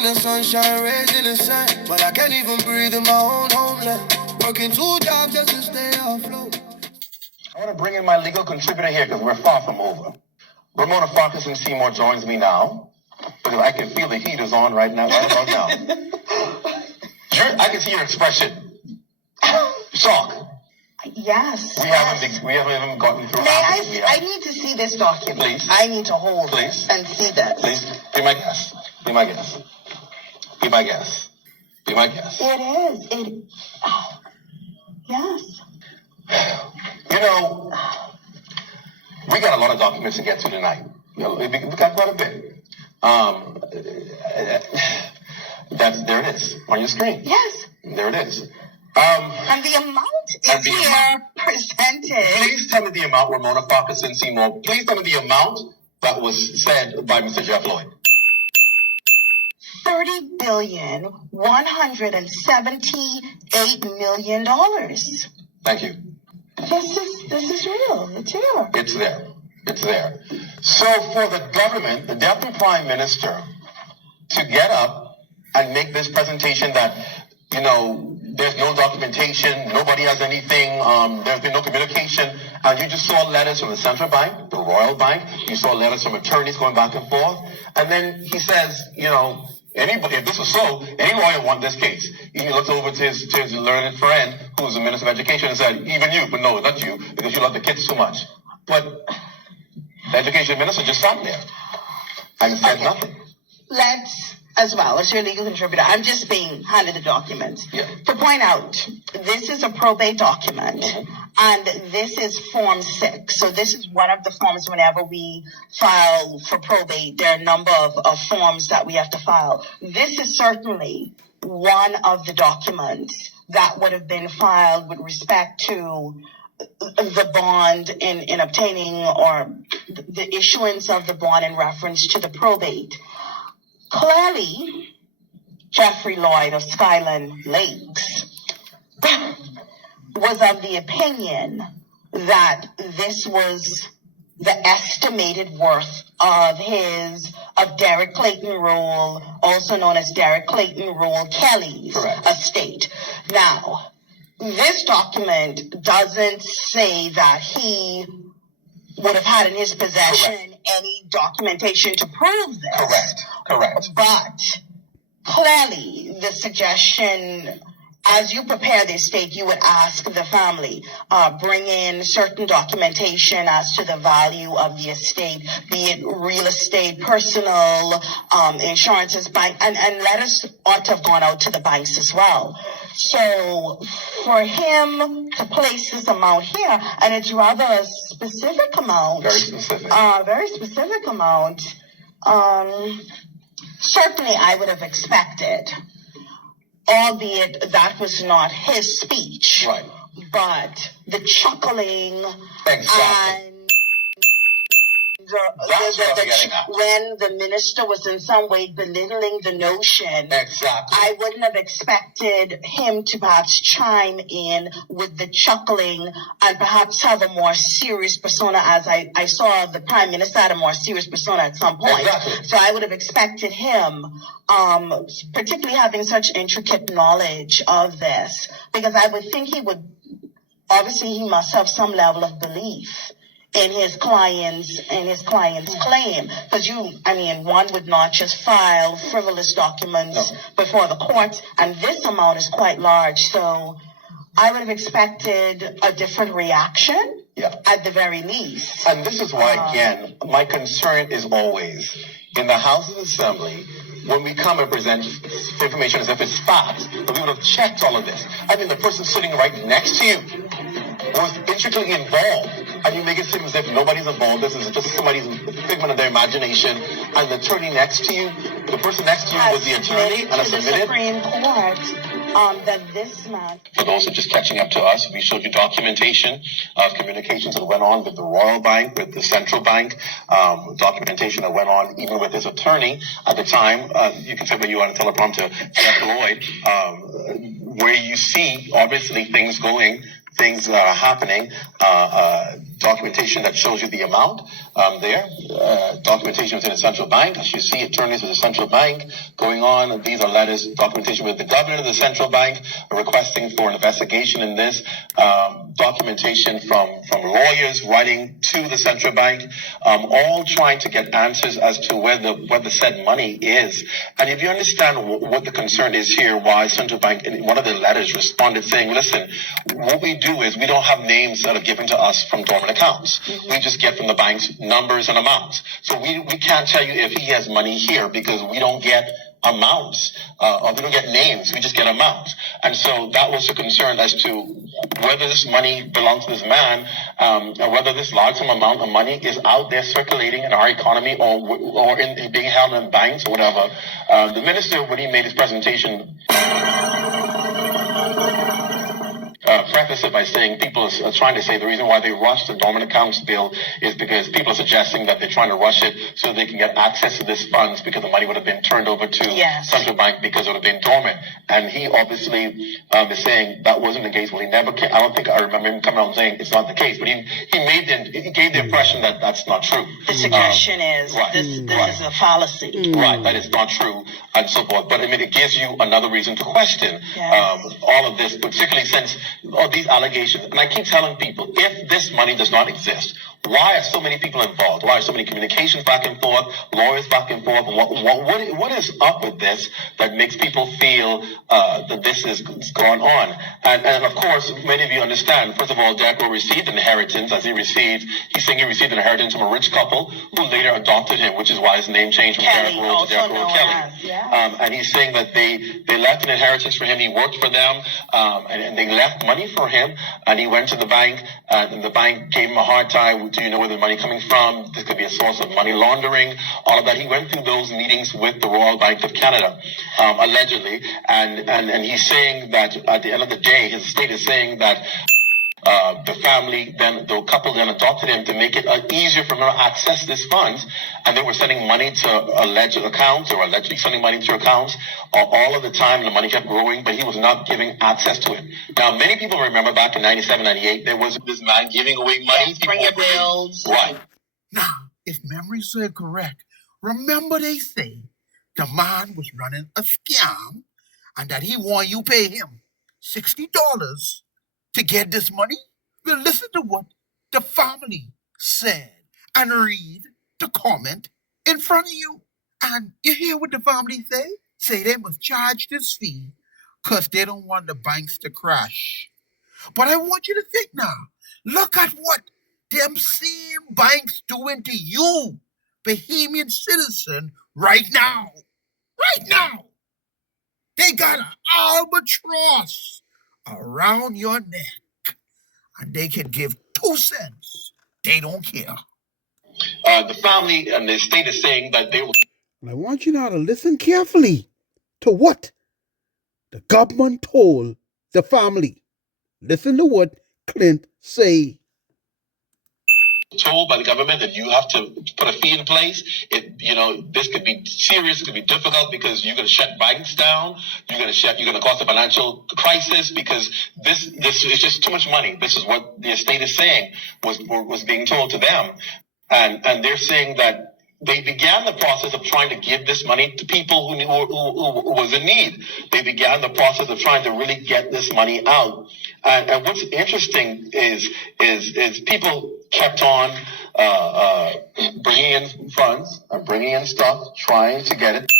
in the sunshine, raised in the sun, but I can't even breathe in my own homeland. Working 2 jobs just to stay afloat. I want to bring in my legal contributor here because we're far from over. Ramona Farkas Seymour joins me now because I can feel the heat is on right now, right about now. I can see your expression. Shock. Yes. We haven't even gotten through. I need to see this document. Please. I need to hold Please. and see this. Please, be my guest. Be my guest. Be my guest. Be my guest. It is. Yes. You know, we got a lot of documents to get to tonight. We got quite a bit. There it is on your screen. Yes. There it is. And the amount is here presented. Please tell me the amount, Ramona Farkas Seymour. Please tell me the amount that was said by Mr. Jeff Lloyd. $30,178,000,000. Thank you. This is real. It's here. It's there. It's there. So for the government, the Deputy Prime Minister, to get up and make this presentation that, you know, there's no documentation, nobody has anything, there's been no communication, and you just saw letters from the Central Bank, the Royal Bank, you saw letters from attorneys going back and forth, and then he says, you know, anybody, if this was so, any lawyer want this case. He looked over to his learned friend, who's the Minister of Education, and said, even you, but no, not you, because you love the kids too much. But the Education Minister just sat there and said nothing. Let's, as well as your legal contributor, I'm just being handed the documents. Yeah. To point out, this is a probate document, and this is Form 6. So this is one of the forms whenever we file for probate. There are a number of forms that we have to file. This is certainly one of the documents that would have been filed with respect to the bond in obtaining, or the issuance of the bond in reference to the probate. Clearly, Jeffrey Lloyd of Skyland Lakes was of the opinion that this was the estimated worth of Derek Clayton Rolle, also known as Derek Clayton Rolle Kelly's estate. Now, this document doesn't say that he would have had in his possession any documentation to prove this. Correct. But clearly, the suggestion, as you prepare the estate, you would ask the family, bring in certain documentation as to the value of the estate, be it real estate, personal, insurances, bank, and letters ought to have gone out to the banks as well. So for him to place this amount here, and it's rather a specific amount, very specific amount, certainly I would have expected, albeit that was not his speech, but the chuckling and when the minister was in some way belittling the notion, I wouldn't have expected him to perhaps chime in with the chuckling and perhaps have a more serious persona, as I saw the Prime Minister had a more serious persona at some point. So I would have expected him, particularly having such intricate knowledge of this, because I would think he must have some level of belief in his client's claim, because one would not just file frivolous documents before the courts, and this amount is quite large. So I would have expected a different reaction at the very least. And this is why, again, my concern is always in the House of Assembly, when we come and present information as if it's facts, but we would have checked all of this. I mean, the person sitting right next to you was intricately involved, and you make it seem as if nobody's involved. This is just somebody's figment of their imagination. And the attorney next to you, the person next to you was the attorney, and submitted. The Supreme Court that this man. For those who are just catching up to us, we showed you documentation of communications that went on with the Royal Bank, with the Central Bank, documentation that went on even with his attorney at the time. You can say where you are on a teleprompter, Jeff Lloyd, where you see obviously things that are happening. documentation that shows you the amount there. Documentation within the central bank. As you see, attorneys with the central bank going on. These are letters, documentation with the governor of the central bank requesting for an investigation in this. Documentation from lawyers writing to the central bank, all trying to get answers as to where the said money is. And if you understand what the concern is here, why central bank in one of the letters responded saying, listen, what we do is we don't have names that are given to us from dormant accounts. Mm-hmm. We just get from the bank's numbers and amounts. So we can't tell you if he has money here because we don't get amounts, or we don't get names, we just get amounts. And so that was a concern as to whether this money belongs to this man, or whether this large amount of money is out there circulating in our economy or in being held in banks or whatever. The minister, when he made his presentation, preface it by saying people are trying to say the reason why they rushed the dormant accounts bill is because people are suggesting that they're trying to rush it so they can get access to these funds because the money would have been turned over to central bank because it would have been dormant. And he obviously is saying that wasn't the case. Well, he never came. I don't think I remember him coming out and saying it's not the case, but he gave the impression that that's not true. The suggestion is this is a fallacy. Right, that is not true and so forth. But I mean, it gives you another reason to question all of this, particularly since all these allegations. And I keep telling people, if this money does not exist, why are so many people involved? Why are so many communications back and forth, lawyers back and forth? What is up with this that makes people feel that this is going on? And of course, many of you understand, first of all, Derek Rolle received an inheritance he's saying he received an inheritance from a rich couple who later adopted him, which is why his name changed from Derek Rolle to Derek Rolle Kelly. And he's saying that they left an inheritance for him. He worked for them, and they left money for him, and he went to the bank, and the bank gave him a hard time. Do you know where the money coming from? This could be a source of money laundering, all of that. He went through those meetings with the Royal Bank of Canada, allegedly, and he's saying that at the end of the day, his estate is saying that the couple then adopted him to make it easier for him to access these funds, and they were sending money to alleged accounts or allegedly sending money to accounts all of the time. The money kept growing, but he was not giving access to it. Now, many people remember back in 97, 98, there was this man giving away money. Bring your bills. Right. Now, if memory serves correct, remember they say the man was running a scam and that he want you pay him $60 to get this money? Well, listen to what the family said and read the comment in front of you. And you hear what the family say? Say they must charge this fee because they don't want the banks to crash. But I want you to think now. Look at what them same banks doing to you, Bahamian citizen, right now. Right now. They got an albatross around your neck, and they can give 2 cents. They don't care. The family and the state is saying that they will. I want you now to listen carefully to what the government told the family. Listen to what Clint say. Told by the government that you have to put a fee in place. This could be serious, it could be difficult because you're going to shut banks down. You're going to cause a financial crisis because this is just too much money. This is what the estate is saying was being told to them, and they're saying that they began the process of trying to give this money to people who was in need. They began the process of trying to really get this money out. And what's interesting is people kept on bringing in funds and bringing in stuff, trying to get it.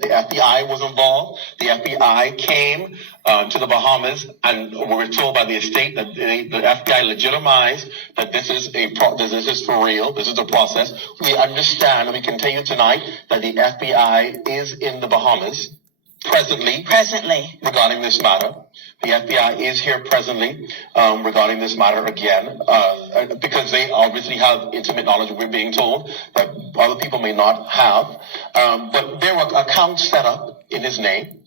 The FBI was involved. The FBI came to the Bahamas, and we were told by the estate that the FBI legitimized that this is for real. This is the process. We understand, and we can tell you tonight that the FBI is in the Bahamas presently regarding this matter. The FBI is here presently regarding this matter again because they obviously have intimate knowledge, we're being told, that other people may not have. But there were accounts set up in his name.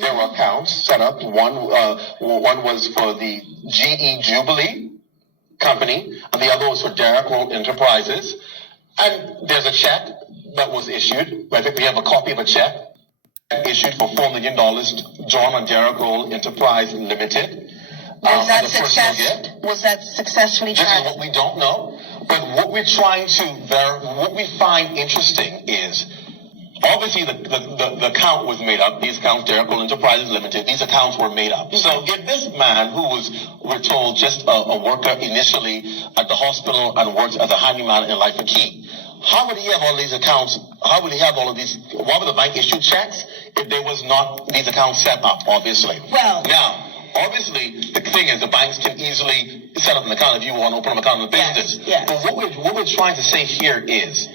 There were accounts set up. One was for the GE Jubilee Company, and the other was for Derek Rolle Enterprises. And there's a check that was issued. I think we have a copy of a check issued for $4 million drawn on Derek Rolle Enterprise Limited. Was that the personal gift. Was that successfully This tried? is what we don't know. But what we're trying to what we find interesting is obviously the account was made up. These accounts, Derek Rolle Enterprises Limited, these accounts were made up. So if this man who was, we're told, just a worker initially at the hospital and worked as a handyman in Life and Key, how would he have all these accounts? How would he have all of these? Why would the bank issue checks if there was not these accounts set up, obviously? Well, now, obviously, the thing is the banks can easily set up an account if you want to open an account in the business. Yes. But what we're trying to say here is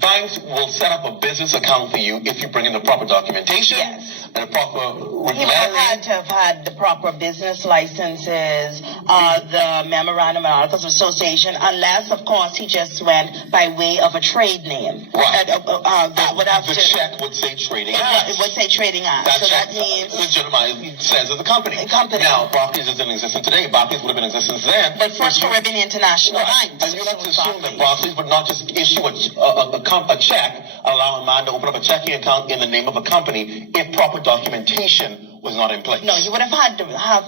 banks will set up a business account for you if you bring in the proper documentation. Yes. And the proper he would have had to have had the proper business licenses, the memorandum and articles of association, unless, of course, he just went by way of a trade name. Right. That would have the to. check would say trading It would say trading act. That so check that means legitimized says as a company. Now, Barclays isn't in existence today. Barclays would have been in existence then. But First Caribbean International Bank. And you have to assume that Barclays would not just issue a check, allow a man to open up a checking account in the name of a company if proper documentation was not in place. No, you would have had to have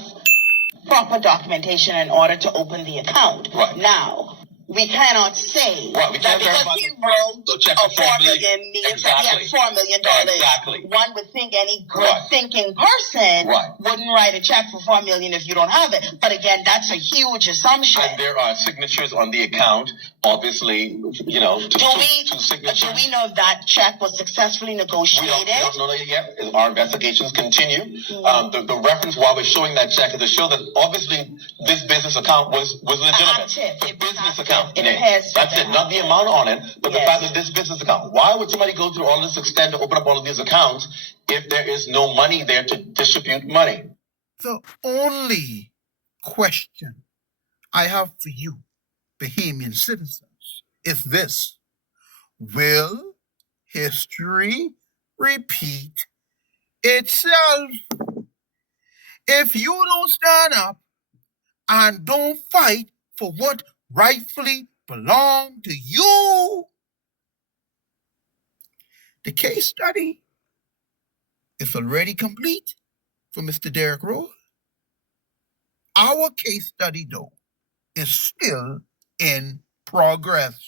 proper documentation in order to open the account. Right. Now, we cannot say right, we that because he wrote a $4 million means that he had $4 million. Exactly. One would think any good-thinking person wouldn't write a check for $4 million if you don't have it. But again, that's a huge assumption. And there are signatures on the account, obviously, you know, do we know if that check was successfully negotiated? We don't know that yet. Our investigations continue. The reference while we're showing that check is to show that obviously this business account was legitimate. The business account. That's it. Not the amount on it, but the fact that this business account. Why would somebody go through all this extent to open up all of these accounts if there is no money there to distribute money? The only question I have for you, Bahamian citizens, is this: will history repeat itself? If you don't stand up and don't fight for what rightfully belong to you, the case study is already complete for Mr. Derek Rolle. Our case study, though, is still in progress.